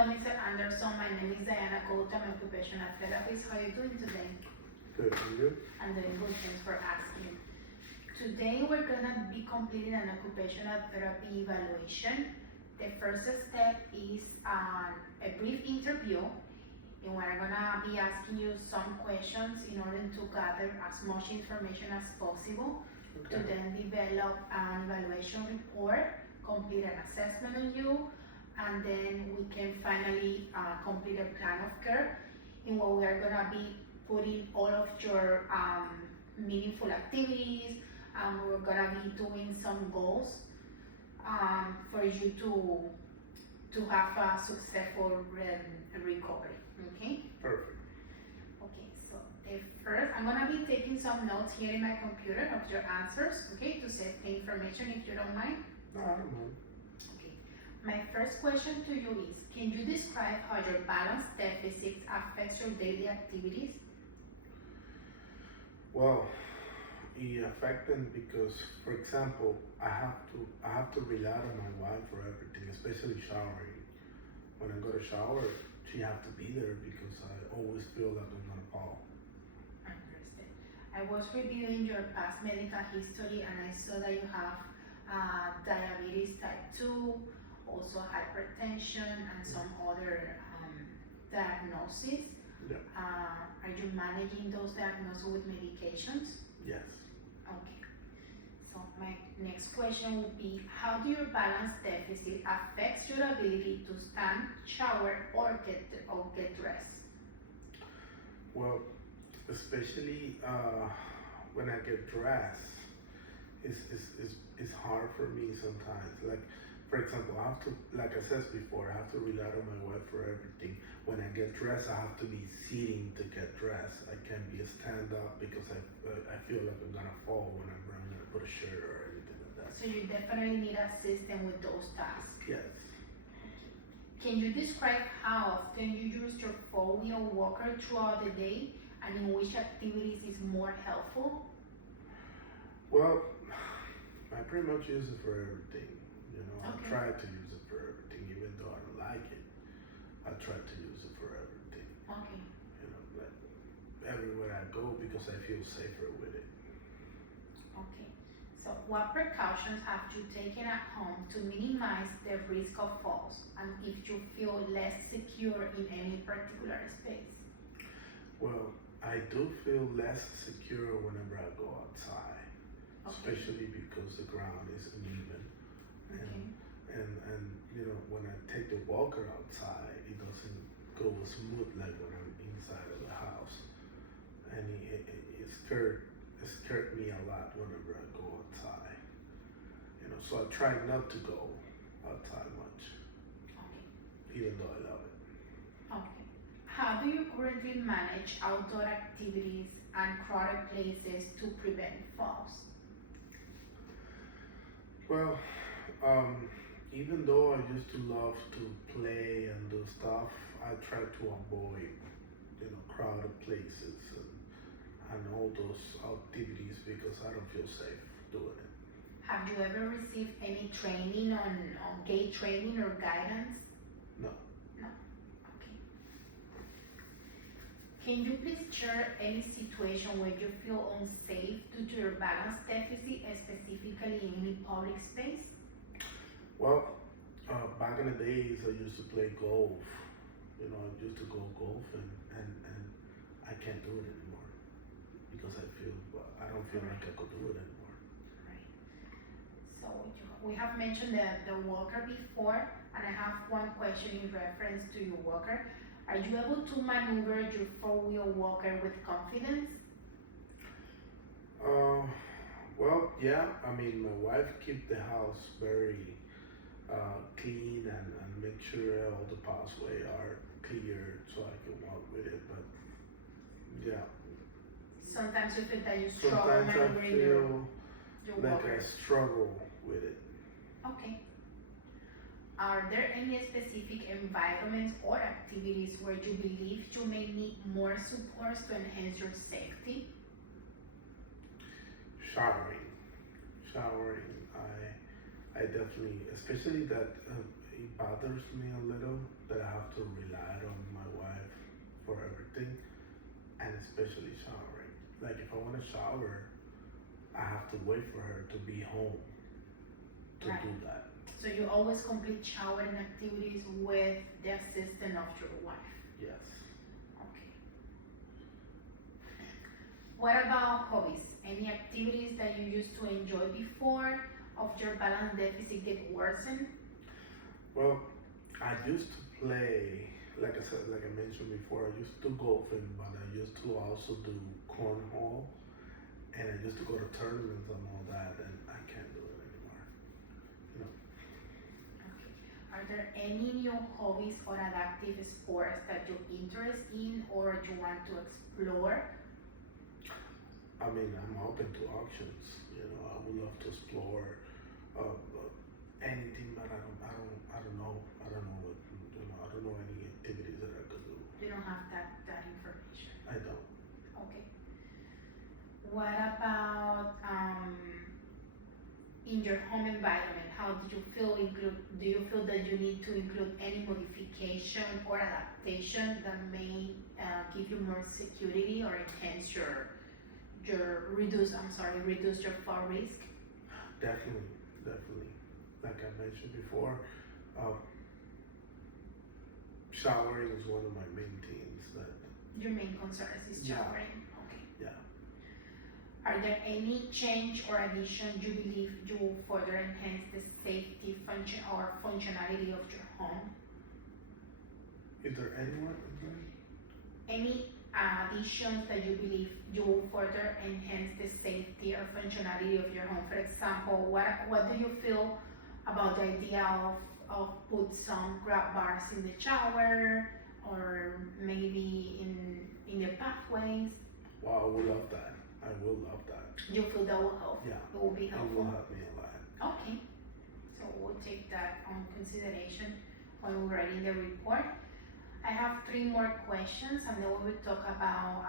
Hello, Mr. Anderson. My name is Diana Couto. I'm an occupational therapist. How are you doing today? Good, and you? I'm doing good. Thanks for asking. Today we're gonna be completing an occupational therapy evaluation. The first step is a brief interview, and we're gonna be asking you some questions in order to gather as much information as possible to Okay. then develop an evaluation report, complete an assessment on you, and then we can finally complete a plan of care in what we are gonna be putting all of your meaningful activities. We're gonna be doing some goals for you to have a successful recovery. Okay. Perfect. Okay. So the first, I'm gonna be taking some notes here in my computer of your answers. Okay, to save the information if you don't mind. No, I don't know. Okay. My first question to you is, can you describe how your balance deficit affects your daily activities? Well, it affect them because, for example, I have to rely on my wife for everything, especially showering. When I go to shower, she have to be there because I always feel like I'm gonna fall. Understood. I was reviewing your past medical history and I saw that you have diabetes type 2, also hypertension, and some other diagnoses. Yeah. Are you managing those diagnoses with medications? Yes. Okay. So my next question would be, how do your balance deficit affects your ability to stand, shower, or get dressed? Well, especially when I get dressed, it's hard for me sometimes. Like, for example, I have to, like I said before, I have to rely on my wife for everything. When I get dressed, I have to be sitting to get dressed. I can't be a stand up because I feel like I'm gonna fall when I'm gonna put a shirt or anything like that. So you definitely need assistance with those tasks. Yes. Can you describe how often you use your four-wheel walker throughout the day and in which activities is more helpful? Well, I pretty much use it for everything. You know, I Okay. try to use it for everything, even though I don't like it. I try to use it for everything. Okay. You know, like everywhere I go because I feel safer with it. Okay. So what precautions have you taken at home to minimize the risk of falls and if you feel less secure in any particular space? Well, I do feel less secure whenever I go outside, Okay. especially because the ground is uneven. Okay. And you know, when I take the walker outside, it doesn't go smooth like when I'm inside of the house. And it scared me a lot whenever I go outside. You know, so I try not to go outside much, Okay. even though I love it. Okay. How do you currently manage outdoor activities and crowded places to prevent falls? Well, even though I used to love to play and do stuff, I try to avoid, you know, crowded places and all those activities because I don't feel safe doing it. Have you ever received any training on gait training or guidance? No. No. Okay. Can you please share any situation where you feel unsafe due to your balance deficit, specifically in any public space? Well, back in the days, I used to play golf. You know, I used to go golf and I can't do it anymore because I don't feel like I could do it anymore. Right. So we have mentioned the walker before, and I have one question in reference to your walker. Are you able to maneuver your four-wheel walker with confidence? Well, yeah, I mean, my wife keep the house very clean and make sure all the pathways are clear so I can walk with it. But yeah, Sometimes you feel that you struggle sometimes I maneuvering feel your like walker. I struggle with it. Okay. Are there any specific environments or activities where you believe you may need more support to enhance your safety? Showering, I definitely, especially that it bothers me a little that I have to rely on my wife for everything, and especially showering. Like if I want to shower, I have to wait for her to be home to Right. do that. So you always complete showering activities with the assistance of your wife. Yes. Okay. What about hobbies? Any activities that you used to enjoy before of your balance deficit get worsened? Well, I used to play, like I said, like I mentioned before, I used to golfing, but I used to also do cornhole, and I used to go to tournaments and all that, and I can't do it anymore. You know, Okay. Are there any new hobbies or adaptive sports that you're interested in or you want to explore? I mean, I'm open to options. You know, I would love to explore anything, but I don't know. I don't know what, you know, I don't know any activities that I could do. You don't have that information. I don't. Okay. What about in your home environment? How do you feel do you feel that you need to include any modification or adaptation that may give you more security or enhance reduce your fall risk? Definitely, definitely. Like I mentioned before, uh, showering is one of my main things. That Your main concern is Yeah. showering. Okay. Yeah. Are there any change or addition you believe you will further enhance the safety function or functionality of your home? Is there anyone? Any additions that you believe you will further enhance the safety or functionality of your home? For example, what do you feel about the idea of put some grab bars in the shower or maybe in the pathways? Wow, I would love that. I will love that. You feel that will help? Yeah. It will be It helpful? will help me a lot. Okay, so we'll take that on consideration when we're writing the report. I have 3 more questions, and then we will talk about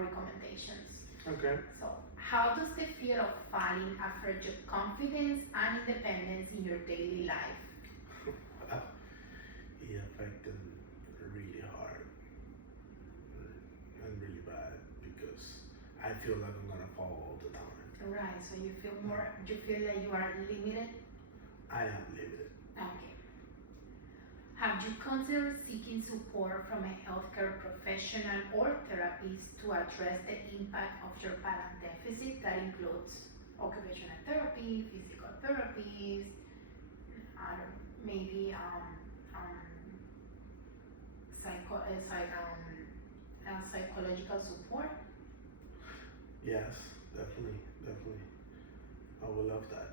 recommendations. Okay. So, how does the fear of falling affect your confidence and independence in your daily life? It affected really hard and really bad because I feel like I'm gonna fall all the time. Right. So you feel like you are limited. I am limited. Okay. Have you considered seeking support from a healthcare professional or therapist to address the impact of your balance deficit? That includes occupational therapy, physical therapies, maybe psychological support. Yes, definitely, definitely. I would love that.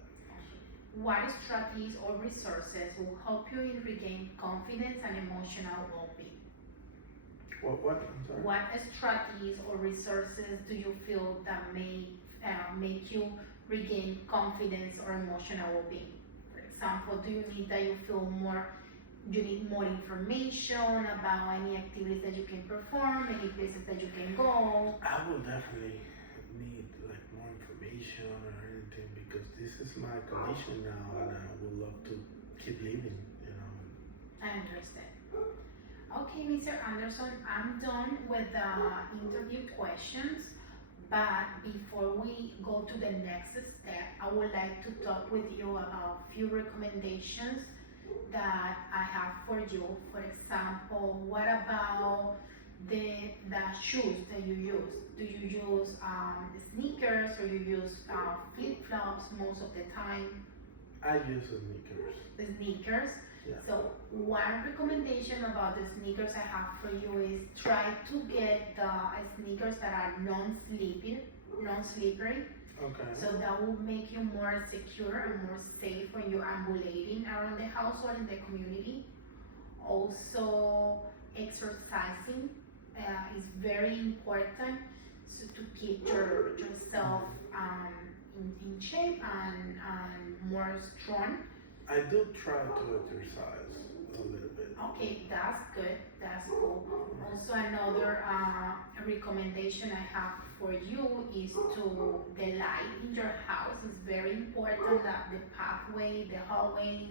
What strategies or resources will help you in regain confidence and emotional well-being? What? I'm sorry. What strategies or resources do you feel that may make you regain confidence or emotional well-being? For example, do you need that you need more information about any activities that you can perform, any places that you can go? I will definitely need like more information or anything because this is my condition now, and I would love to keep living. You know. I understand. Okay, Mr. Anderson, I'm done with the interview questions, but before we go to the next step, I would like to talk with you about a few recommendations that I have for you. For example, what about the shoes that you use? Do you use the sneakers or you use flip-flops most of the time? I use sneakers. The sneakers. Yeah. So one recommendation about the sneakers I have for you is try to get the sneakers that are non-slippery. Okay. So that will make you more secure and more safe when you're ambulating around the house or in the community. Also, exercising is very important so to keep yourself in shape and more strong. I do try to exercise a little bit. Okay, that's good. That's cool. Also, another recommendation I have for you is to the light in your house is very important. That the pathway, the hallways,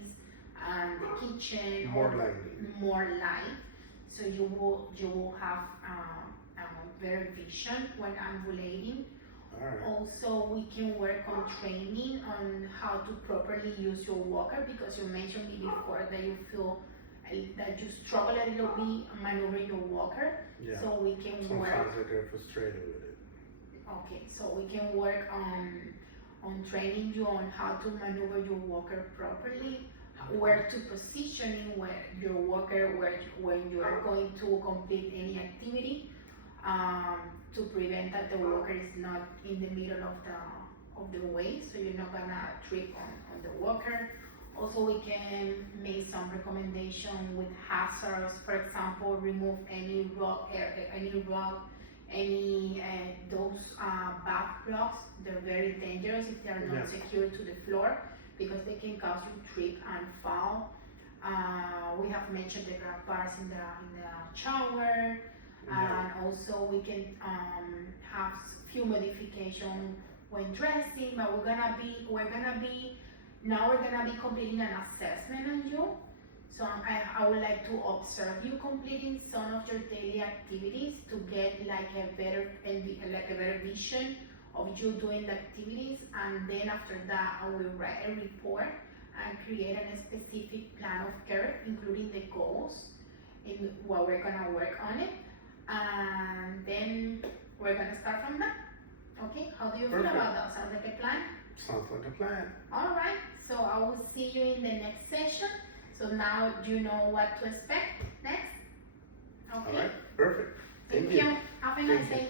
and the kitchen. More or lighting. more light, so you will have better vision when ambulating. Alright. Also, we can work on training on how to properly use your walker, because you mentioned me before that you feel that you struggle a little bit maneuvering your walker. Yeah. So we can work. Sometimes I get frustrated with it. Okay, so we can work on training you on how to maneuver your walker properly, where to positioning where your walker, when you are going to complete any activity, to prevent that the walker is not in the middle of the way, so you're not gonna trip on the walker. Also, we can make some recommendation with hazards. For example, remove any rock, any those back blocks. They're very dangerous if they are not Yeah. secured to the floor, because they can cause you trip and fall. We have mentioned the grab bars in the shower, Yeah. and also we can have few modification when dressing. But we're gonna be now we're gonna be completing an assessment on you. So I would like to observe you completing some of your daily activities to get like a better vision of you doing the activities, and then after that I will write a report and create a specific plan of care, including the goals in what we're gonna work on it, and then we're gonna start from that. Okay, how do you feel Perfect. about that? Sounds like a plan? Sounds like a plan. All right, so I will see you in the next session. So now you know what to expect next. Okay. Alright. Perfect. Thank you. Have a nice Thank you. day.